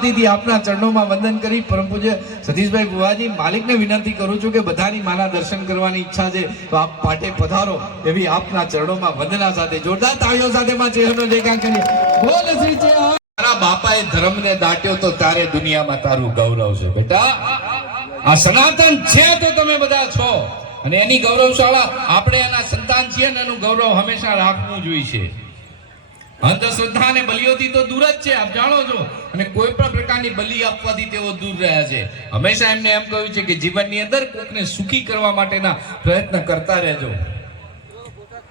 આપના ચરણોમાં વંદન કરી પરમ પૂજ્ય સતીશભાઈ ભુવાજી માલિકને વિનંતી કરું છું કે બધાની માના દર્શન કરવાની ઈચ્છા છે તો આપ પાટે પધારો એવી આપના ચરણોમાં વંદના સાથે જોરદાર તાળીઓ સાથે માં ચહેરો દેખા કરીએ. બોલ શ્રી ચેહર. તારા બાપાએ ધર્મને દાટ્યો તો તારે દુનિયામાં તારું ગૌરવ છે બેટા. આ સનાતન છે તો તમે બધા છો અને એની ગૌરવશાળા આપણે એના સંતાન છીએ અને એનું ગૌરવ હંમેશા રાખવું જોઈએ. અંધશ્રદ્ધા અને બલિઓથી તો દૂર જ છે આપ જાણો છો અને કોઈ પણ પ્રકારની બલિ આપવાથી તેઓ દૂર રહ્યા છે. હંમેશા એમને એમ કહ્યું છે કે જીવનની અંદર કોકને સુખી કરવા માટેના પ્રયત્ન કરતા રહેજો.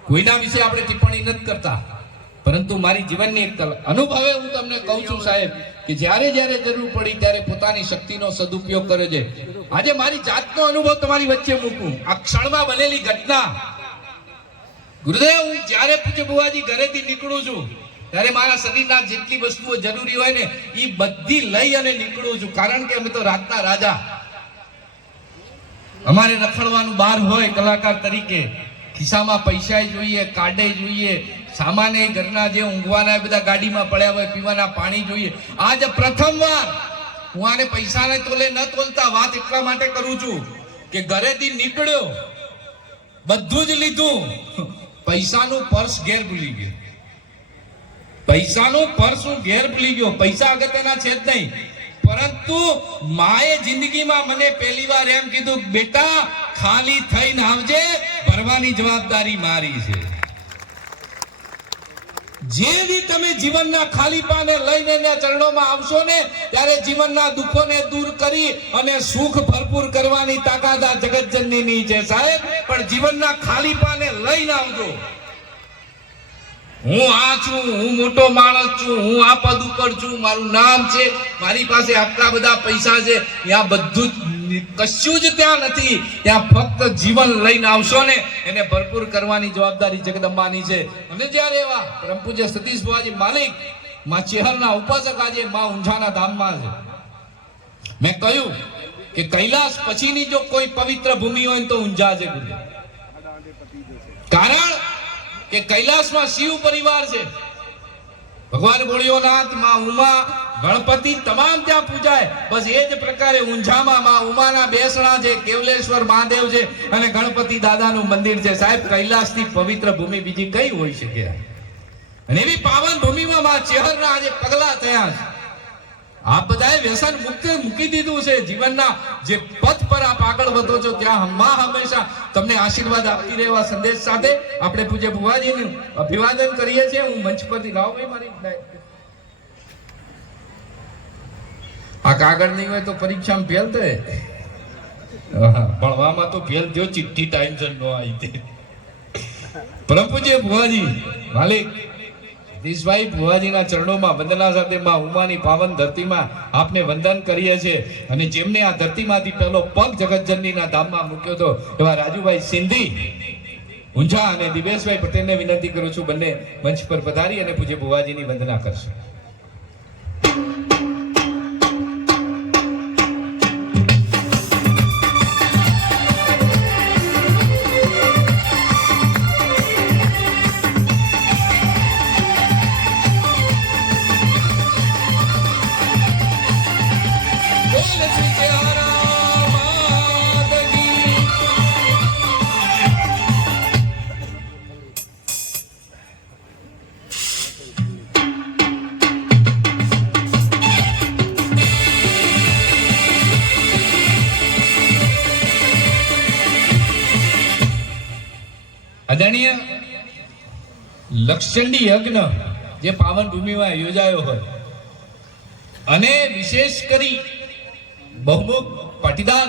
કોઈના વિશે આપણે ટિપ્પણી નથી કરતા પરંતુ મારી જીવનની એક અનુભવે હું તમને કહું છું સાહેબ કે જ્યારે જ્યારે જરૂર પડી ત્યારે પોતાની શક્તિનો સદુપયોગ કરે છે. આજે મારી જાતનો અનુભવ તમારી વચ્ચે મૂકું. આ ક્ષણમાં બનેલી ઘટના. ગુરુદેવ, હું જ્યારે પૂજ્ય બુવાજી ઘરેથી નીકળું છું ત્યારે મારા શરીરના જેટલી વસ્તુઓ જરૂરી હોય ને એ બધી લઈ અને નીકળું છું. કારણ કે અમે તો રાતના રાજા, અમારે રખડવાનું બહાર હોય કલાકાર તરીકે. ખિસ્સામાં પૈસા જોઈએ, કાર્ડે જોઈએ, સામાન્ય ઘરના જે ઊંઘવાના બધા ગાડીમાં પડ્યા હોય, પીવાના પાણી જોઈએ. આજ પ્રથમવાર હું આને પૈસાને તોલે ન તોલતા વાત એટલા માટે કરું છું કે ઘરેથી નીકળ્યો, બધું જ લીધું, પૈસાનું પર્સ ઘેર ભૂલી ગયો. પૈસાનું પર્સ હું ઘેર ભૂલી ગયો. પૈસા અગત્યના છે જ નહીં, પરંતુ માએ જિંદગીમાં મને પહેલી વાર એમ કીધું, બેટા ખાલી થઈને આવજે, ભરવાની જવાબદારી મારી છે. જેવી તમે જીવનના ખાલીપાને લઈને એના ચરણોમાં આવશો ને ત્યારે જીવનના દુઃખોને દૂર કરી અને સુખ ભરપૂર કરવાની તાકાત આ જગતજનનીની છે સાહેબ. પણ જીવનના ખાલીપાને લઈને આવજો. હું આ છું, હું મોટો માણસ છું, હું આ પદ ઉપર છું, મારું નામ છે, મારી પાસે આટલા બધા પૈસા છે, ત્યાં બધું કશું જ ત્યાં નથી. ત્યાં ફક્ત જીવન લઈને આવશો ને એને ભરપૂર કરવાની જવાબદારી જગદંબાની છે. અને જ્યારે એવા પરમ પૂજ્ય સતીશ ભુવાજી માલિક માં ચેહરના ઉપાસક આજે માં ઊંઝાના ધામમાં છે. મેં કહ્યું કે કૈલાસ પછીની જો કોઈ પવિત્ર ભૂમિ હોય તો ઊંઝા છે. કારણ કે કૈલાસમાં શિવ પરિવાર છે, ભગવાન ભોળિયોનાથ, માં ઉમા, ગણપતિ તમામ ત્યાં પૂજાય. બસ એ જ પ્રકારે ઊંઝામાં માં ઉમાના બેસણા છે, કેવલેશ્વર મહાદેવ છે અને ગણપતિ દાદાનું મંદિર છે. સાહેબ, કૈલાસની પવિત્ર ભૂમિ બીજી કઈ હોઈ શકે? અને એવી પાવન ભૂમિમાં માં ચેહરના આજે પગલા થયા છે. આપ બધાએ વ્યસન મુક્ત મૂકી દીધું છે. જીવનના જે પથ પર આપ આગળ વધો છો ત્યાં હંમેશા તમને આશીર્વાદ આપતી રહેવા સંદેશ સાથે આપણે પૂજ્ય ભુવાજીનું અભિવાદન કરીએ છીએ. હું મંચ પરથી લાવો ભાઈ મારી આ કાગળ નહીં હોય તો પરીક્ષામાં ફેલ થાય. ભણવામાં તો ફેલ થયો, ચિઠ્ઠી ટાઈમસર ન આવી. પરમ પૂજ્ય ભુવાજી માલિક સતીશભાઈ ભુવાજીના ચરણોમાં વંદના સાથે માં ઉમાની પાવન ધરતીમાં આપને વંદન કરીએ છીએ. અને જેમને આ ધરતીમાંથી પહેલો પગ જગતજનનીના ધામમાં મૂક્યો હતો એવા રાજુભાઈ સિંધી ઊંઝા અને દિવેશભાઈ પટેલને વિનંતી કરું છું બંને મંચ પર પધારી અને પૂજ્ય ભુવાજીની વંદના કરશે. આદરણીય લક્ષચંડી યજ્ઞ જે પાવન ભૂમિમાં યોજાયો હોય અને વિશેષ કરી બહુમુખ પાટીદાર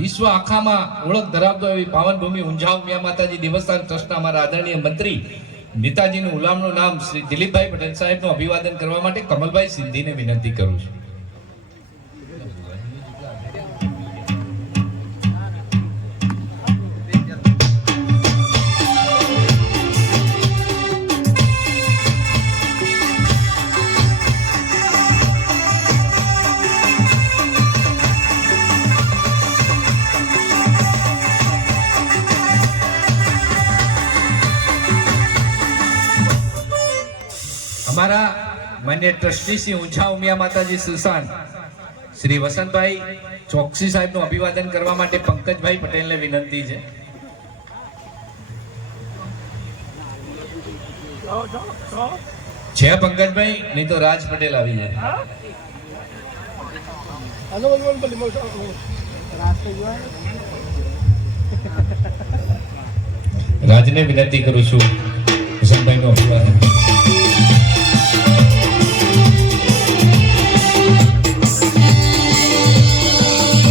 વિશ્વ આખામાં ઓળખ ધરાવતો એવી પાવન ભૂમિ ઊંઝા ઉમિયા માતાજી દેવસ્થાન ટ્રસ્ટના અમારા આદરણીય મંત્રી નેતાજીનું ગુલામનું નામ શ્રી દિલીપભાઈ પટેલ સાહેબનું અભિવાદન કરવા માટે કમલભાઈ સિંધીને વિનંતી કરું છું. અમારા માન્ય ટ્રસ્ટી શ્રી ઊંઝા ઉમિયા માતાજી સુસાન શ્રી વસંતભાઈ ચોકસી સાહેબનું અભિવાદન કરવા માટે પંકજભાઈ પટેલને વિનંતી છે. છે પંકજભાઈ, નહીં તો રાજ પટેલ આવી જાય. રાજને વિનંતી કરું છું વસંતભાઈનું અભિવાદન.